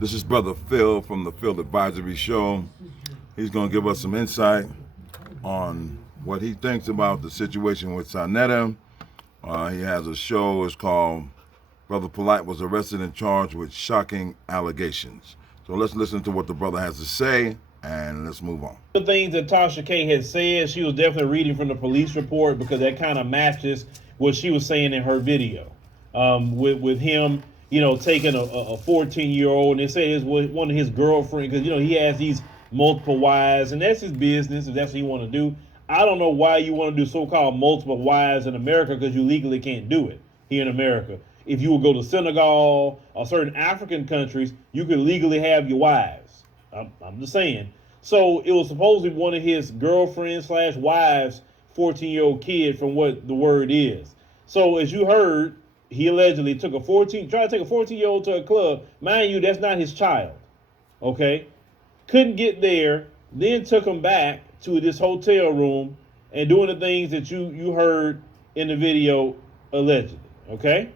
This is Brother Phil from the Field Advisory Show. He's going to give us some insight on what he thinks about the situation with Saneter. He has a show, it's called Brother Polight was arrested and charged with shocking allegations. So let's listen to what the brother has to say, and let's move on. The things that Tasha K had said, she was definitely reading from the police report, because that kind of matches what she was saying in her video. With him, taking a 14-year-old, and they say it's one of his girlfriends, because, he has these multiple wives, and that's his business, if that's what you want to do. I don't know why you want to do so-called multiple wives in America, because you legally can't do it here in America. If you would go to Senegal or certain African countries, you could legally have your wives. I'm just saying. So it was supposedly one of his girlfriends / wives, 14-year-old kid, from what the word is. So as you heard, he allegedly tried to take a 14-year-old to a club. Mind you, that's not his child. Okay? Couldn't get there, then took him back to this hotel room and doing the things that you heard in the video allegedly. Okay?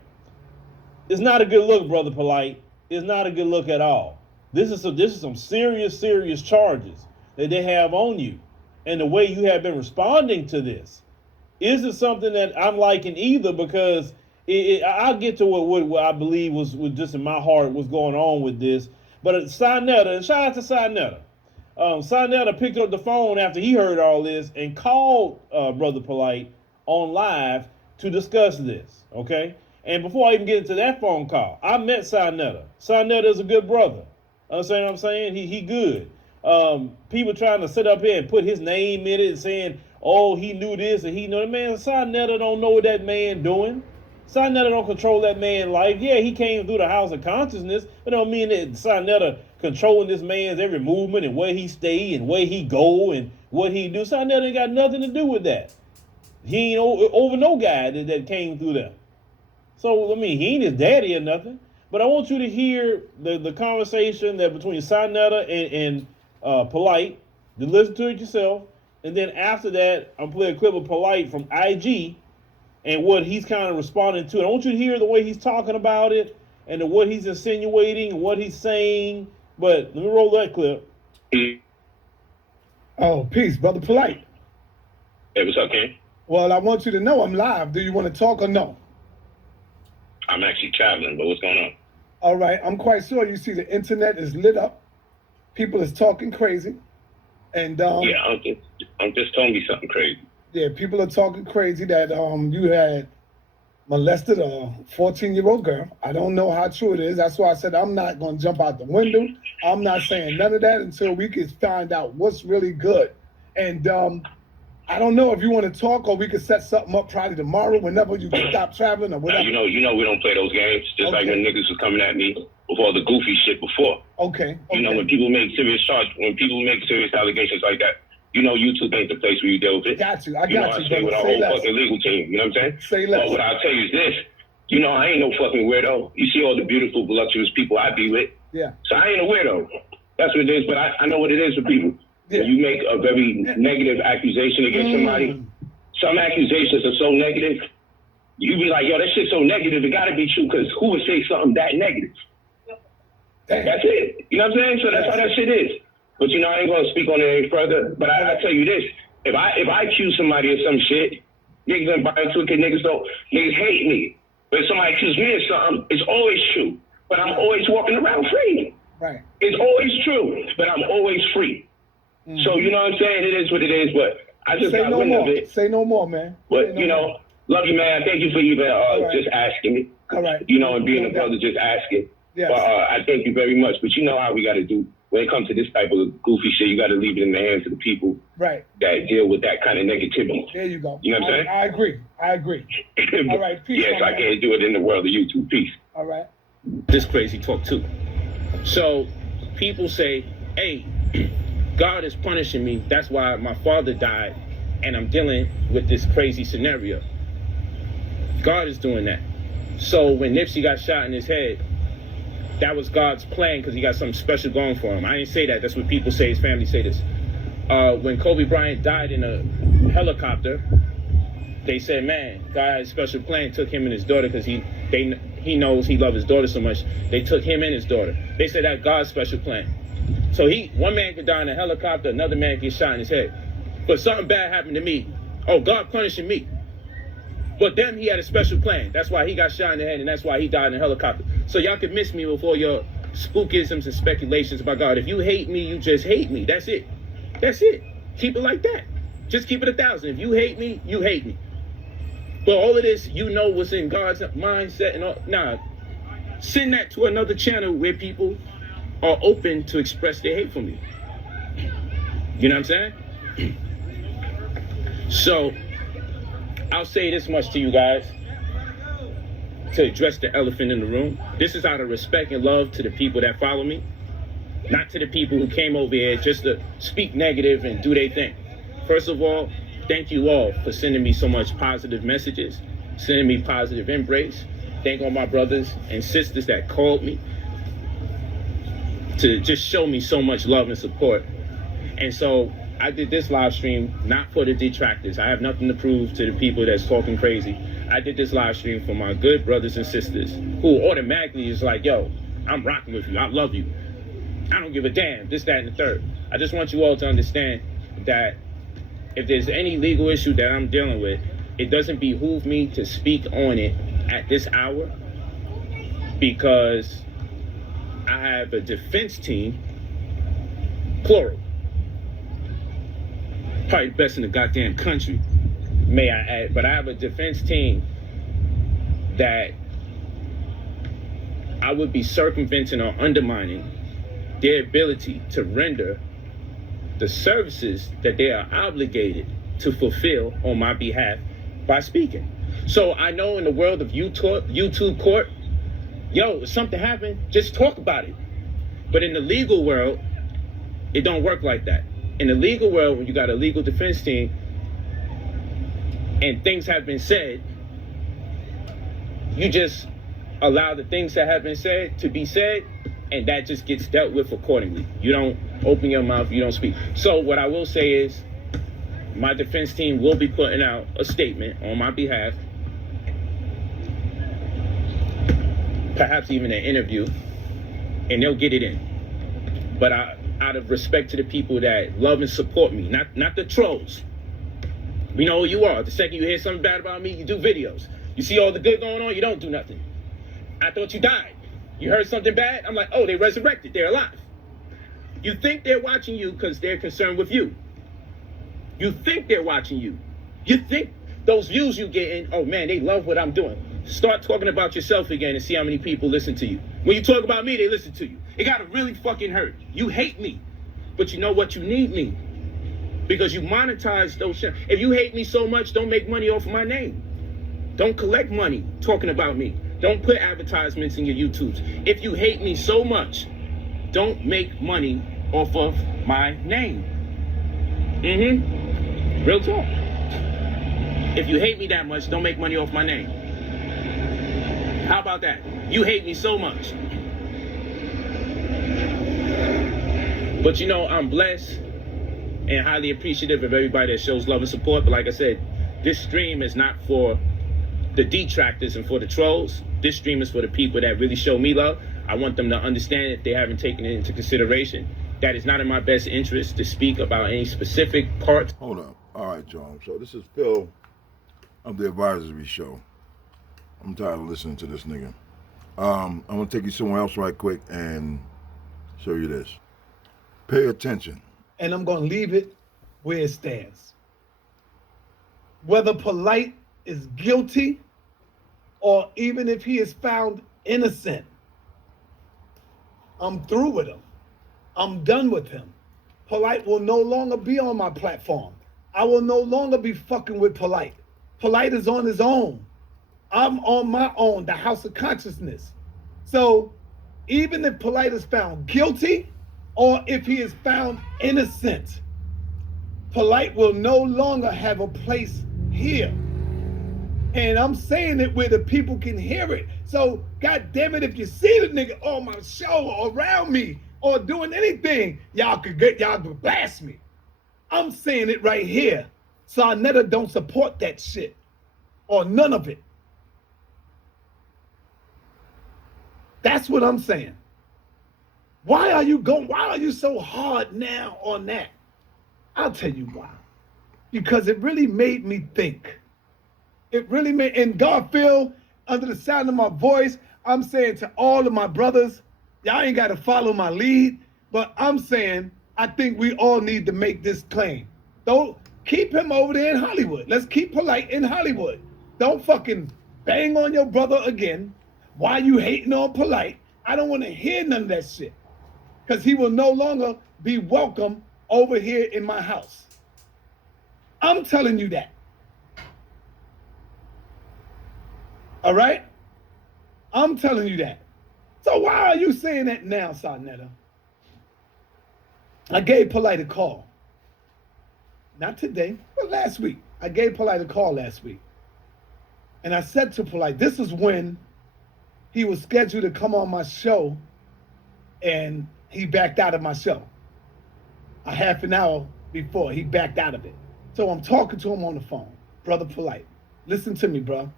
It's not a good look, Brother Polight. It's not a good look at all. This is some serious charges that they have on you. And the way you have been responding to this isn't something that I'm liking either, because I'll get to what I believe was just in my heart what's going on with this. But Saneter, and shout out to Saneter. Saneter picked up the phone after he heard all this and called Brother Polight on live to discuss this, okay? And before I even get into that phone call, I met Saneter. Saneter is a good brother. Understand what I'm saying? He good. People trying to sit up here and put his name in it and saying, oh, he knew this and he knew that. Man, Saneter don't know what that man doing. Saneter don't control that man's life. Yeah, he came through the house of consciousness. It don't mean that Saneter controlling this man's every movement and where he stay and where he go and what he do. Saneter ain't got nothing to do with that. He ain't over no guy that came through there. So, he ain't his daddy or nothing. But I want you to hear the conversation that between Saneter and Polight. Then listen to it yourself. And then after that, I'm playing a clip of Polight from IG and what he's kind of responding to. And I want you to hear the way he's talking about it and what he's insinuating and what he's saying. But let me roll that clip. Oh, peace, Brother Polight. Hey, what's up, Ken? Well, I want you to know I'm live. Do you want to talk or no? I'm actually traveling, but what's going on? All right, I'm quite sure you see the internet is lit up. People is talking crazy. And yeah, I'm just telling you something crazy. Yeah, people are talking crazy that you had molested a 14-year-old girl. I don't know how true it is. That's why I said I'm not going to jump out the window. I'm not saying none of that until we can find out what's really good. And I don't know if you want to talk, or we could set something up probably tomorrow whenever you can stop traveling or whatever. You know we don't play those games. Just like when niggas was coming at me with all the goofy shit before. Okay. You know, when people make serious allegations like that, YouTube ain't the place where you deal with it. Got you. I got you. I stay with our whole fucking legal team. You know what I'm saying? Say less. But what I'll tell you is this. I ain't no fucking weirdo. You see all the beautiful, voluptuous people I be with. Yeah. So I ain't a weirdo. That's what it is. But I know what it is for people. Yeah. When you make a very negative accusation against somebody, some accusations are so negative, you be like, yo, that shit's so negative, it gotta be true, because who would say something that negative? Damn. That's it. You know what I'm saying? So that's how that shit is. But I ain't gonna speak on it any further. But I tell you this, if I accuse somebody of some shit, niggas ain't buying into it, because niggas hate me. But if somebody accuses me of something, it's always true. But I'm always walking around free. Right. It's always true, but I'm always free. Mm-hmm. So you know what I'm saying? It is what it is, but I just got wind of it. Say no more, man. But love you, man. Thank you for even just asking me. All right. And being a brother, just asking. Yes. But I thank you very much. But you know how we got to do when it comes to this type of goofy shit. You got to leave it in the hands of the people that deal with that kind of negativity. There you go. You know what I'm saying? I agree. All right. Peace. Yes, I can't do it in the world of YouTube. Peace. All right. This crazy talk too. So people say, hey, God is punishing me. That's why my father died, and I'm dealing with this crazy scenario. God is doing that. So when Nipsey got shot in his head, that was God's plan, because he got something special going for him. I didn't say that. That's what people say. His family say this. When Kobe Bryant died in a helicopter, they said, man, God had a special plan, took him and his daughter, because he knows he loves his daughter so much, they took him and his daughter. They said that's God's special plan. So one man could die in a helicopter, another man gets shot in his head. But something bad happened to me. Oh, God punishing me. But then he had a special plan. That's why he got shot in the head, and that's why he died in a helicopter. So y'all can miss me with all your spookisms and speculations about God. If you hate me, you just hate me. That's it. That's it. Keep it like that. Just keep it 1,000. If you hate me, you hate me. But all of this, you know what's in God's mindset and all. Nah, send that to another channel where people are open to express their hate for me. You know what I'm saying? So, I'll say this much to you guys to address the elephant in the room. This is out of respect and love to the people that follow me, not to the people who came over here just to speak negative and do their thing. First of all, thank you all for sending me so much positive messages, sending me positive embrace. Thank all my brothers and sisters that called me to just show me so much love and support. And so I did this live stream not for the detractors. I have nothing to prove to the people that's talking crazy. I did this live stream for my good brothers and sisters who automatically is like, yo, I'm rocking with you. I love you. I don't give a damn. This, that, and the third. I just want you all to understand that if there's any legal issue that I'm dealing with, it doesn't behoove me to speak on it at this hour because I have a defense team, plural. Probably the best in the goddamn country, may I add. But I have a defense team that I would be circumventing or undermining their ability to render the services that they are obligated to fulfill on my behalf by speaking. So I know in the world of YouTube court, yo, if something happened, just talk about it. But in the legal world, it don't work like that. In the legal world, when you got a legal defense team and things have been said, you just allow the things that have been said to be said, and that just gets dealt with accordingly. You don't open your mouth, you don't speak. So what I will say is, my defense team will be putting out a statement on my behalf, perhaps even an interview, and they'll get it in. But out of respect to the people that love and support me, not the trolls. We know who you are. The second you hear something bad about me, you do videos. You see all the good going on, you don't do nothing. I thought you died. You heard something bad? I'm like, oh, they resurrected, they're alive. You think they're watching you because they're concerned with you. You think they're watching you. You think those views you getting, oh man, they love what I'm doing. Start talking about yourself again and see how many people listen to you. When you talk about me, they listen to you. It gotta really fucking hurt. You hate me, but you know what? You need me because you monetize those shit. If you hate me so much, don't make money off of my name. Don't collect money talking about me. Don't put advertisements in your YouTubes. If you hate me so much, don't make money off of my name. Real talk. If you hate me that much, don't make money off my name. How about that? You hate me so much. But you know, I'm blessed and highly appreciative of everybody that shows love and support. But like I said, this stream is not for the detractors and for the trolls. This stream is for the people that really show me love. I want them to understand if they haven't taken it into consideration, that it's not in my best interest to speak about any specific parts. Hold up. All right, John. So this is Phil of the Advisory Show. I'm tired of listening to this nigga. I'm going to take you somewhere else right quick and show you this. Pay attention. And I'm going to leave it where it stands. Whether Polight is guilty or even if he is found innocent, I'm through with him. I'm done with him. Polight will no longer be on my platform. I will no longer be fucking with Polight. Polight is on his own. I'm on my own, the house of consciousness. So even if Polight is found guilty or if he is found innocent, Polight will no longer have a place here. And I'm saying it where the people can hear it. So, God damn it, if you see the nigga on my show or around me or doing anything, y'all could blast me. I'm saying it right here. Saneter don't support that shit or none of it. That's what I'm saying. Why are you so hard now on that? I'll tell you why. Because it really made me think. It really made, and God feel under the sound of my voice, I'm saying to all of my brothers, y'all ain't got to follow my lead, but I'm saying I think we all need to make this claim. Don't keep him over there in Hollywood. Let's keep Polight in Hollywood. Don't fucking bang on your brother again. Why you hating on Polight? I don't want to hear none of that shit. Because he will no longer be welcome over here in my house. I'm telling you that. All right? I'm telling you that. So why are you saying that now, Saneter? I gave Polight a call. Not today, but last week. I gave Polight a call last week. And I said to Polight, this is when he was scheduled to come on my show and he backed out of my show. A half an hour before, he backed out of it. So I'm talking to him on the phone. Brother Polight, listen to me, bro.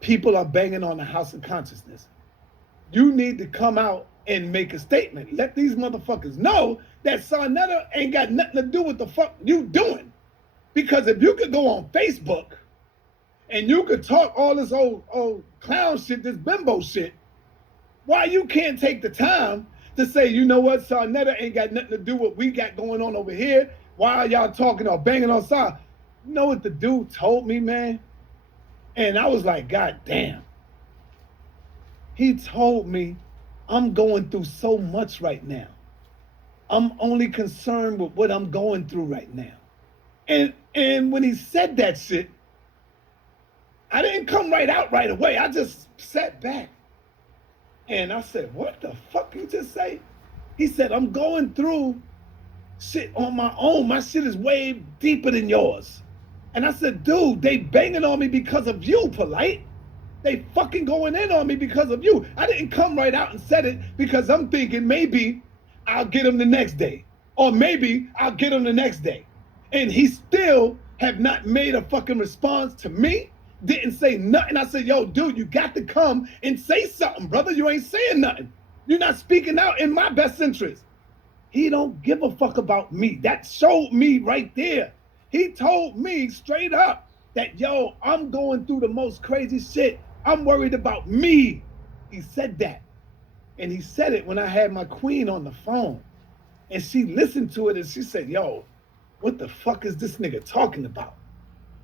People are banging on the house of consciousness. You need to come out and make a statement. Let these motherfuckers know that Saneter ain't got nothing to do with the fuck you doing. Because if you could go on Facebook and you could talk all this old clown shit, this bimbo shit, why you can't take the time to say, you know what, Saneter ain't got nothing to do with what we got going on over here. Why are y'all talking or banging on Sa? You know what the dude told me, man? And I was like, God damn. He told me, I'm going through so much right now. I'm only concerned with what I'm going through right now. And when he said that shit, I didn't come right out right away. I just sat back. And I said, what the fuck you just say? He said, I'm going through shit on my own. My shit is way deeper than yours. And I said, dude, they banging on me because of you, Polight. They fucking going in on me because of you. I didn't come right out and said it because I'm thinking maybe I'll get him the next day. Or maybe I'll get him the next day. And he still have not made a fucking response to me. Didn't say nothing. I said, yo, dude, you got to come and say something, brother. You ain't saying nothing. You're not speaking out in my best interest. He don't give a fuck about me. That showed me right there. He told me straight up that, yo, I'm going through the most crazy shit. I'm worried about me. He said that. And he said it when I had my queen on the phone. And she listened to it and she said, yo, what the fuck is this nigga talking about?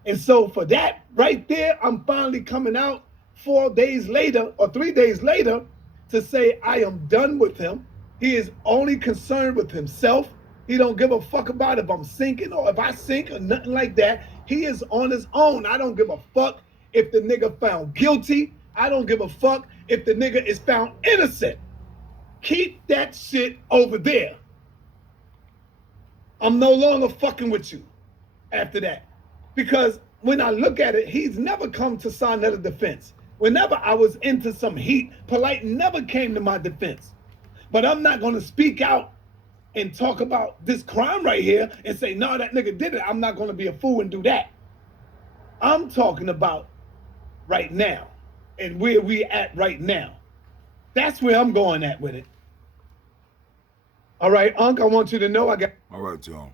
And so for that right there, I'm finally coming out 4 days later or 3 days later to say I am done with him. He is only concerned with himself. He don't give a fuck about if I'm sinking or if I sink or nothing like that. He is on his own. I don't give a fuck if the nigga found guilty. I don't give a fuck if the nigga is found innocent. Keep that shit over there. I'm no longer fucking with you after that. Because when I look at it, he's never come to Saneter's defense. Whenever I was into some heat, Polight never came to my defense. But I'm not going to speak out and talk about this crime right here and say, no, that nigga did it. I'm not going to be a fool and do that. I'm talking about right now and where we at right now. That's where I'm going at with it. All right, Unc, I want you to know I got... All right, y'all.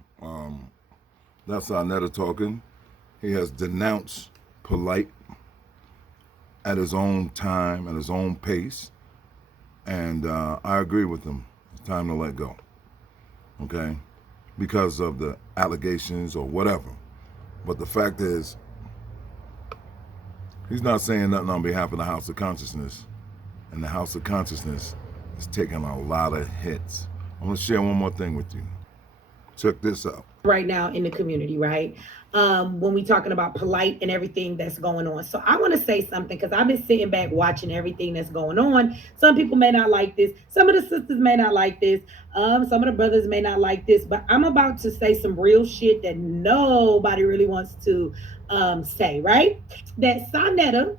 That's Saneter talking. He has denounced Polight at his own time, at his own pace. And I agree with him. It's time to let go. Okay? Because of the allegations or whatever. But the fact is, he's not saying nothing on behalf of the House of Consciousness. And the House of Consciousness is taking a lot of hits. I'm going to share one more thing with you. Check this out. Right now in the community, right? When we talking about Polight and everything that's going on. So I want to say something because I've been sitting back watching everything that's going on. Some people may not like this. Some of the sisters may not like this. Some of the brothers may not like this. But I'm about to say some real shit that nobody really wants to say, right? That Saneter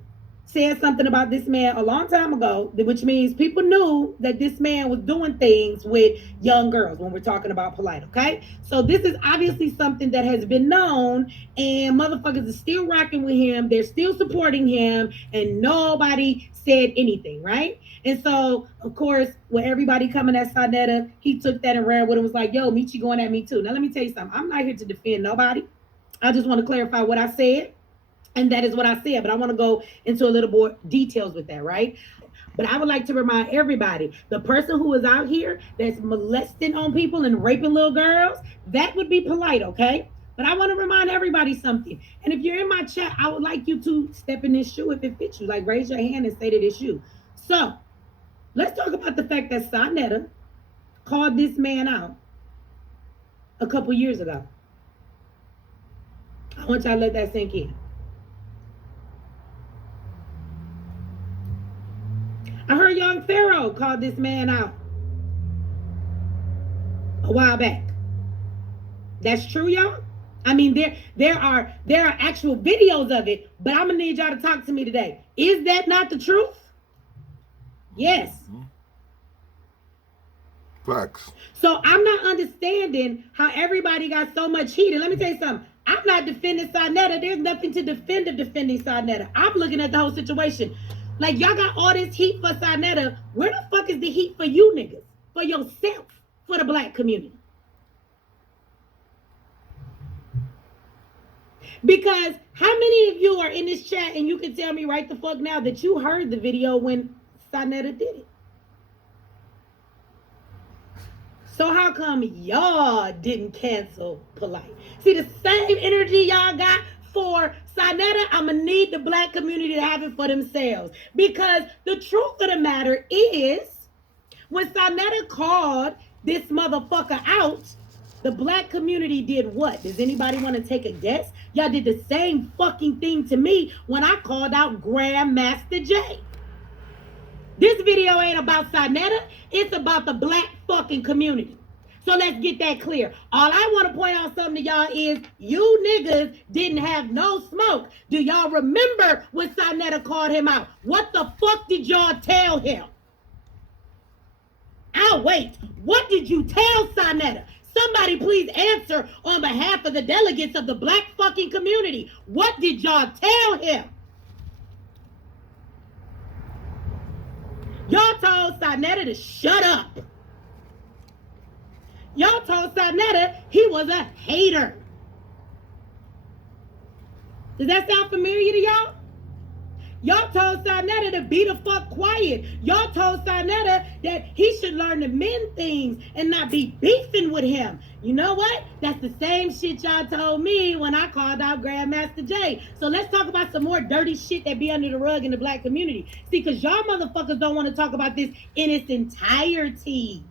said something about this man a long time ago, which means people knew that this man was doing things with young girls when we're talking about Polight, okay? So this is obviously something that has been known, and motherfuckers are still rocking with him. They're still supporting him, and nobody said anything, right? And so, of course, with everybody coming at Saneter, he took that and ran with it and was like, yo, Michi going at me too. Now, let me tell you something. I'm not here to defend nobody. I just want to clarify what I said. And that is what I said, but I want to go into a little more details with that, right? But I would like to remind everybody, the person who is out here that's molesting on people and raping little girls, that would be Polight, okay? But I want to remind everybody something. And if you're in my chat, I would like you to step in this shoe if it fits you. Like, raise your hand and say that it's you. So, let's talk about the fact that Saneter called this man out a couple years ago. I want y'all to let that sink in. I heard Young Pharaoh called this man out a while back. That's true, y'all? I mean, there are actual videos of it, but I'm gonna need y'all to talk to me today. Is that not the truth? Yes. Facts. So I'm not understanding how everybody got so much heat. And let me tell you something. I'm not defending Saneter. There's nothing to defend of defending Saneter. I'm looking at the whole situation. Like, y'all got all this heat for Saneter. Where the fuck is the heat for you niggas? For yourself? For the black community? Because how many of you are in this chat and you can tell me right the fuck now that you heard the video when Saneter did it? So how come y'all didn't cancel Polight? See, the same energy y'all got for Saneter, I'm gonna need the black community to have it for themselves. Because the truth of the matter is, when Saneter called this motherfucker out, the black community did what? Does anybody want to take a guess? Y'all did the same fucking thing to me when I called out Grandmaster J. This video ain't about Saneter, it's about the black fucking community. So let's get that clear. All I want to point out something to y'all is you niggas didn't have no smoke. Do y'all remember when Saneter called him out? What the fuck did y'all tell him? I'll wait. What did you tell Saneter? Somebody please answer on behalf of the delegates of the black fucking community. What did y'all tell him? Y'all told Saneter to shut up. Y'all told Saneter he was a hater. Does that sound familiar to y'all? Y'all told Saneter to be the fuck quiet. Y'all told Saneter that he should learn to mend things and not be beefing with him. You know what? That's the same shit y'all told me when I called out Grandmaster J. So let's talk about some more dirty shit that be under the rug in the black community. See, because y'all motherfuckers don't want to talk about this in its entirety.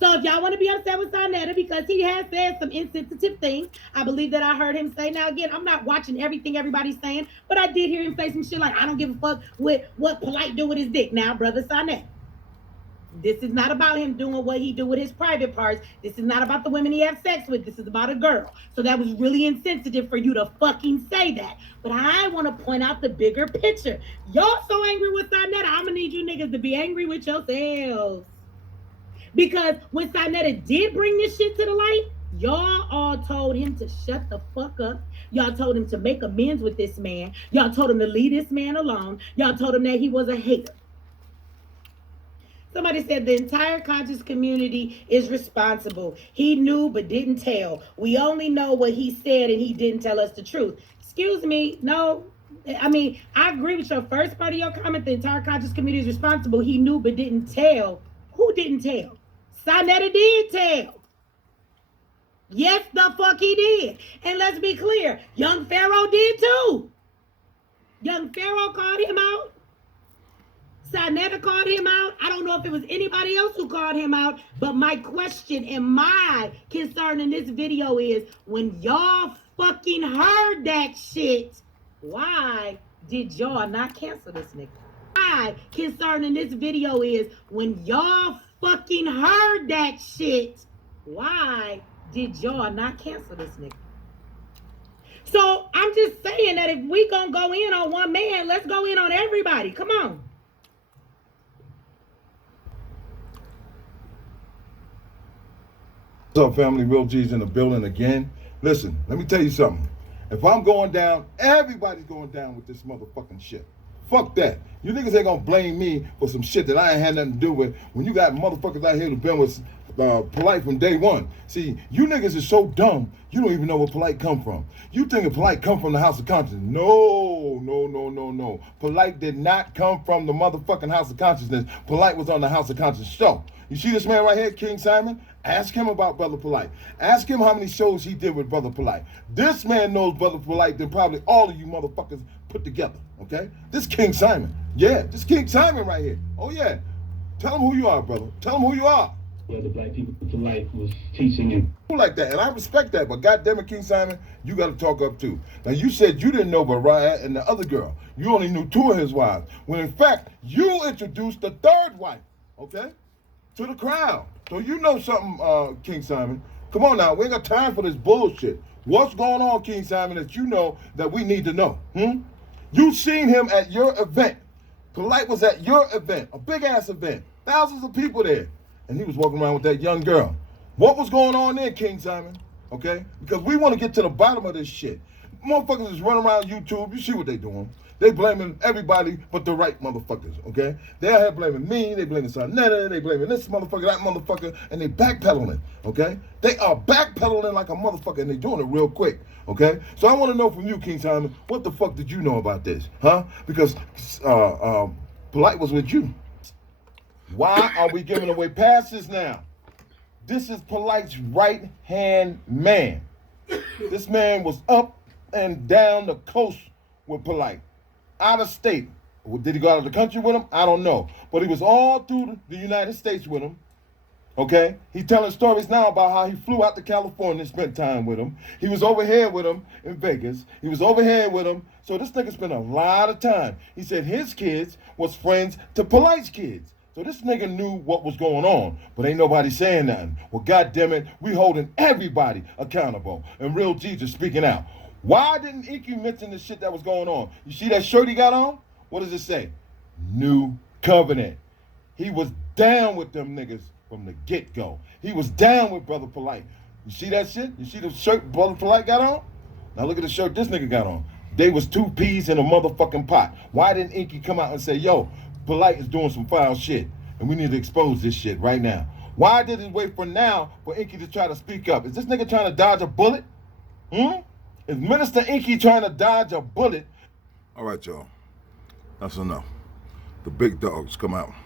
So if y'all want to be upset with Saneter because he has said some insensitive things, I believe that I heard him say, now again, I'm not watching everything everybody's saying, but I did hear him say some shit like, I don't give a fuck with what Polight do with his dick. Now, brother Saneter, this is not about him doing what he do with his private parts. This is not about the women he has sex with. This is about a girl. So that was really insensitive for you to fucking say that. But I want to point out the bigger picture. Y'all so angry with Saneter, I'm going to need you niggas to be angry with yourselves. Because when Saneter did bring this shit to the light, y'all all told him to shut the fuck up. Y'all told him to make amends with this man. Y'all told him to leave this man alone. Y'all told him that he was a hater. Somebody said the entire conscious community is responsible. He knew but didn't tell. We only know what he said and he didn't tell us the truth. Excuse me, no. I mean, I agree with your first part of your comment. The entire conscious community is responsible. He knew but didn't tell. Who didn't tell? Saneter did tell. Yes, the fuck he did. And let's be clear, Young Pharaoh did too. Young Pharaoh called him out. Saneter called him out. I don't know if it was anybody else who called him out, but my question and my concern in this video is, when y'all fucking heard that shit, why did y'all not cancel this nigga? My concern in this video is, when y'all fucking heard that shit, why did y'all not cancel this nigga? So I'm just saying that if we gonna go in on one man, let's go in on everybody. Come on. What's up, family? Real G's in the building again. Listen, let me tell you something. If I'm going down, everybody's going down with this motherfucking shit. Fuck that. You niggas ain't gonna blame me for some shit that I ain't had nothing to do with when you got motherfuckers out here who've been with Polight from day one. See, you niggas is so dumb, you don't even know where Polight come from. You think Polight come from the House of Consciousness. No. Polight did not come from the motherfucking House of Consciousness. Polight was on the House of Consciousness show. You see this man right here, King Simon? Ask him about Brother Polight. Ask him how many shows he did with Brother Polight. This man knows Brother Polight than probably all of you motherfuckers put together, okay? This King Simon. Yeah, this King Simon right here. Oh, yeah. Tell him who you are, brother. Tell him who you are. Yeah, the black people Polight was teaching him. Like that, and I respect that, but goddamn it, King Simon, you got to talk up too. Now, you said you didn't know Mariah and the other girl. You only knew 2 of his wives. When in fact, you introduced the 3rd wife, okay? To the crowd. So you know something, King Simon. Come on now, we ain't got time for this bullshit. What's going on, King Simon, that you know that we need to know? You seen him at your event. Polight was at your event, a big ass event. Thousands of people there. And he was walking around with that young girl. What was going on there, King Simon? Okay? Because we want to get to the bottom of this shit. Motherfuckers is running around YouTube. You see what they doing. They blaming everybody but the right motherfuckers, okay? They out here blaming me, they blaming Saneter, they blaming this motherfucker, that motherfucker, and they backpedaling, okay? They are backpedaling like a motherfucker, and they doing it real quick, okay? So I want to know from you, King Simon, what the fuck did you know about this, huh? Because Polight was with you. Why are we giving away passes now? This is Polight's right-hand man. This man was up and down the coast with Polight. Out of state. Did he go out of the country with him? I don't know. But he was all through the United States with him. Okay? He's telling stories now about how he flew out to California and spent time with him. He was over here with him in Vegas. He was over here with him. So this nigga spent a lot of time. He said his kids was friends to Polight's kids. So this nigga knew what was going on, but ain't nobody saying nothing. Well, goddamn it, we holding everybody accountable. And Real Jesus speaking out. Why didn't Inky mention the shit that was going on? You see that shirt he got on? What does it say? New Covenant. He was down with them niggas from the get-go. He was down with Brother Polight. You see that shit? You see the shirt Brother Polight got on? Now look at the shirt this nigga got on. They was 2 peas in a motherfucking pot. Why didn't Inky come out and say, yo, Polight is doing some foul shit, and we need to expose this shit right now? Why did it wait for now for Inky to try to speak up? Is this nigga trying to dodge a bullet? Is Minister Inky trying to dodge a bullet? All right, y'all. That's enough. The big dogs come out.